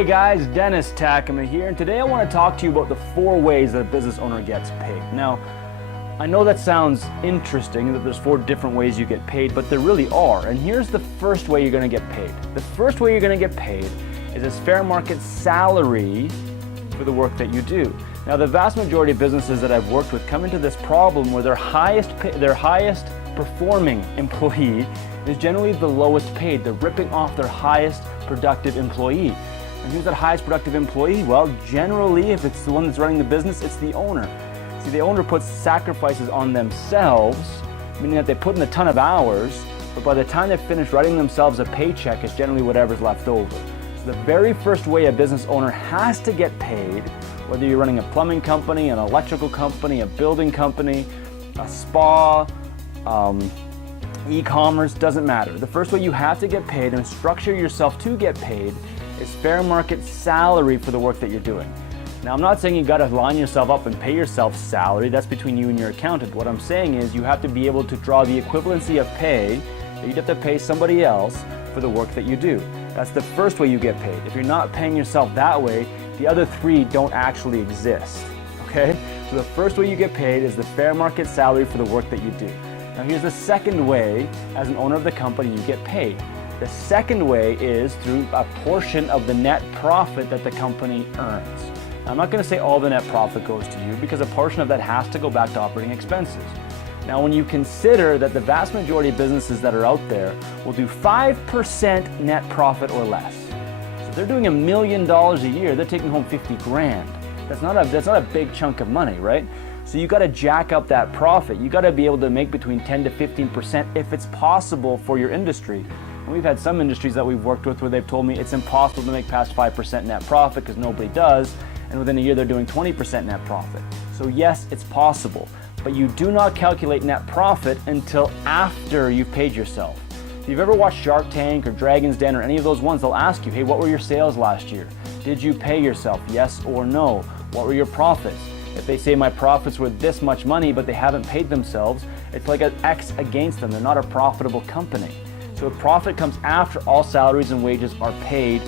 Hey guys, Dennis Takema here, and today I want to talk to you about the 4 ways that a business owner gets paid. Now, I know that sounds interesting, that there's 4 different ways you get paid, but there really are. And here's the first way you're going to get paid. The first way you're going to get paid is as fair market salary for the work that you do. Now, the vast majority of businesses that I've worked with come into this problem where their highest performing employee is generally the lowest paid. They're ripping off their highest productive employee. And who's that highest productive employee? Well, generally, if it's the one that's running the business, it's the owner. See, the owner puts sacrifices on themselves, meaning that they put in a ton of hours, but by the time they finish writing themselves a paycheck, it's generally whatever's left over. So the very first way a business owner has to get paid, whether you're running a plumbing company, an electrical company, a building company, a spa, e-commerce, doesn't matter. The first way you have to get paid and structure yourself to get paid is fair market salary for the work that you're doing. Now, I'm not saying you got to line yourself up and pay yourself salary. That's between you and your accountant. What I'm saying is you have to be able to draw the equivalency of pay that you'd have to pay somebody else for the work that you do. That's the first way you get paid. If you're not paying yourself that way, the other 3 don't actually exist, okay? So the first way you get paid is the fair market salary for the work that you do. Now, here's the second way as an owner of the company you get paid. The second way is through a portion of the net profit that the company earns. Now, I'm not going to say all the net profit goes to you because a portion of that has to go back to operating expenses. Now, when you consider that the vast majority of businesses that are out there will do 5% net profit or less. So if they're doing $1 million a year, they're taking home 50 grand. That's not a big chunk of money, right? So you got to jack up that profit. You got to be able to make between 10 to 15% if it's possible for your industry. And we've had some industries that we've worked with where they've told me it's impossible to make past 5% net profit because nobody does, and within a year they're doing 20% net profit. So yes, it's possible, but you do not calculate net profit until after you've paid yourself. If you've ever watched Shark Tank or Dragon's Den or any of those ones, they'll ask you, hey, what were your sales last year? Did you pay yourself? Yes or no? What were your profits? If they say my profits were this much money, but they haven't paid themselves, it's like an X against them. They're not a profitable company. So a profit comes after all salaries and wages are paid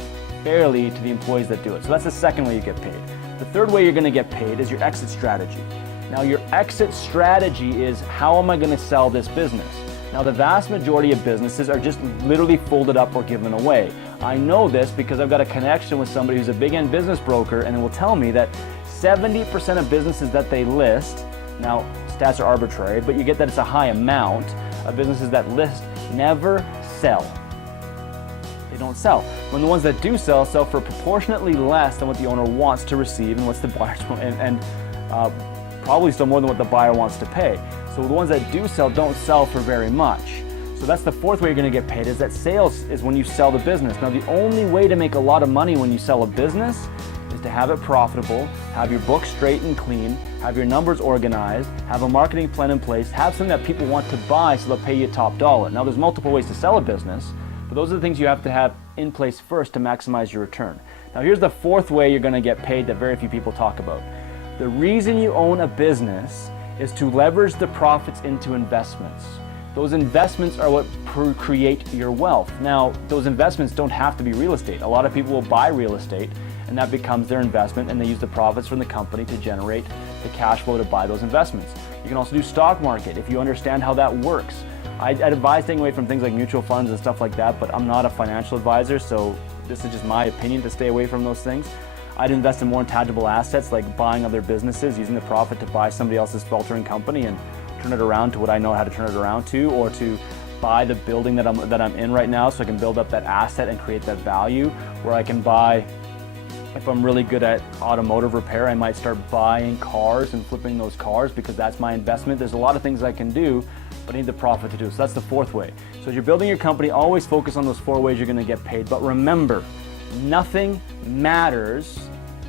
fairly to the employees that do it. So that's the second way you get paid. The third way you're going to get paid is your exit strategy. Now, your exit strategy is, how am I going to sell this business? Now, the vast majority of businesses are just literally folded up or given away. I know this because I've got a connection with somebody who's a big-end business broker, and it will tell me that 70% of businesses that they list, now stats are arbitrary, but you get that it's a high amount of businesses that list never sell. They don't sell. When the ones that do sell for proportionately less than what the owner wants to receive and what's the buyer's and probably still more than what the buyer wants to pay. So the ones that do sell don't sell for very much. So that's the fourth way you're going to get paid, is that sales is when you sell the business. Now, the only way to make a lot of money when you sell a business is to have it profitable, have your books straight and clean, have your numbers organized, have a marketing plan in place, have something that people want to buy so they'll pay you top dollar. Now, there's multiple ways to sell a business, but those are the things you have to have in place first to maximize your return. Now, here's the fourth way you're going to get paid that very few people talk about. The reason you own a business is to leverage the profits into investments. Those investments are what create your wealth. Now, those investments don't have to be real estate. A lot of people will buy real estate, and that becomes their investment, and they use the profits from the company to generate the cash flow to buy those investments. You can also do stock market if you understand how that works. I'd advise staying away from things like mutual funds and stuff like that, but I'm not a financial advisor, so this is just my opinion to stay away from those things. I'd invest in more intangible assets like buying other businesses, using the profit to buy somebody else's faltering company and turn it around to what I know how to turn it around to, or to buy the building that I'm in right now so I can build up that asset and create that value, where I can buy, if I'm really good at automotive repair, I might start buying cars and flipping those cars because that's my investment. There's a lot of things I can do, but I need the profit to do. So that's the fourth way. So as you're building your company, always focus on those 4 ways you're going to get paid. But remember, nothing matters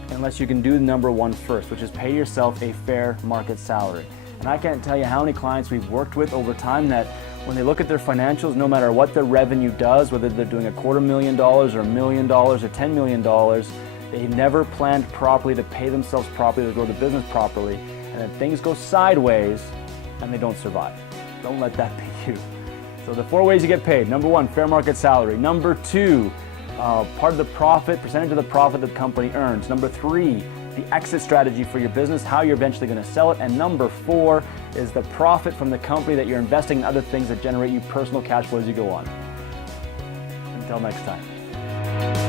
unless you can do number 1 first, which is pay yourself a fair market salary. And I can't tell you how many clients we've worked with over time that when they look at their financials, no matter what their revenue does, whether they're doing $250,000 or $1 million or $10 million, they never planned properly to pay themselves properly, to grow the business properly, and then things go sideways and they don't survive. Don't let that be you. So the 4 ways you get paid. Number 1, fair market salary. Number 2, part of the profit, percentage of the profit that the company earns. Number 3, the exit strategy for your business, how you're eventually going to sell it. And number 4 is the profit from the company that you're investing in other things that generate you personal cash flow as you go on. Until next time.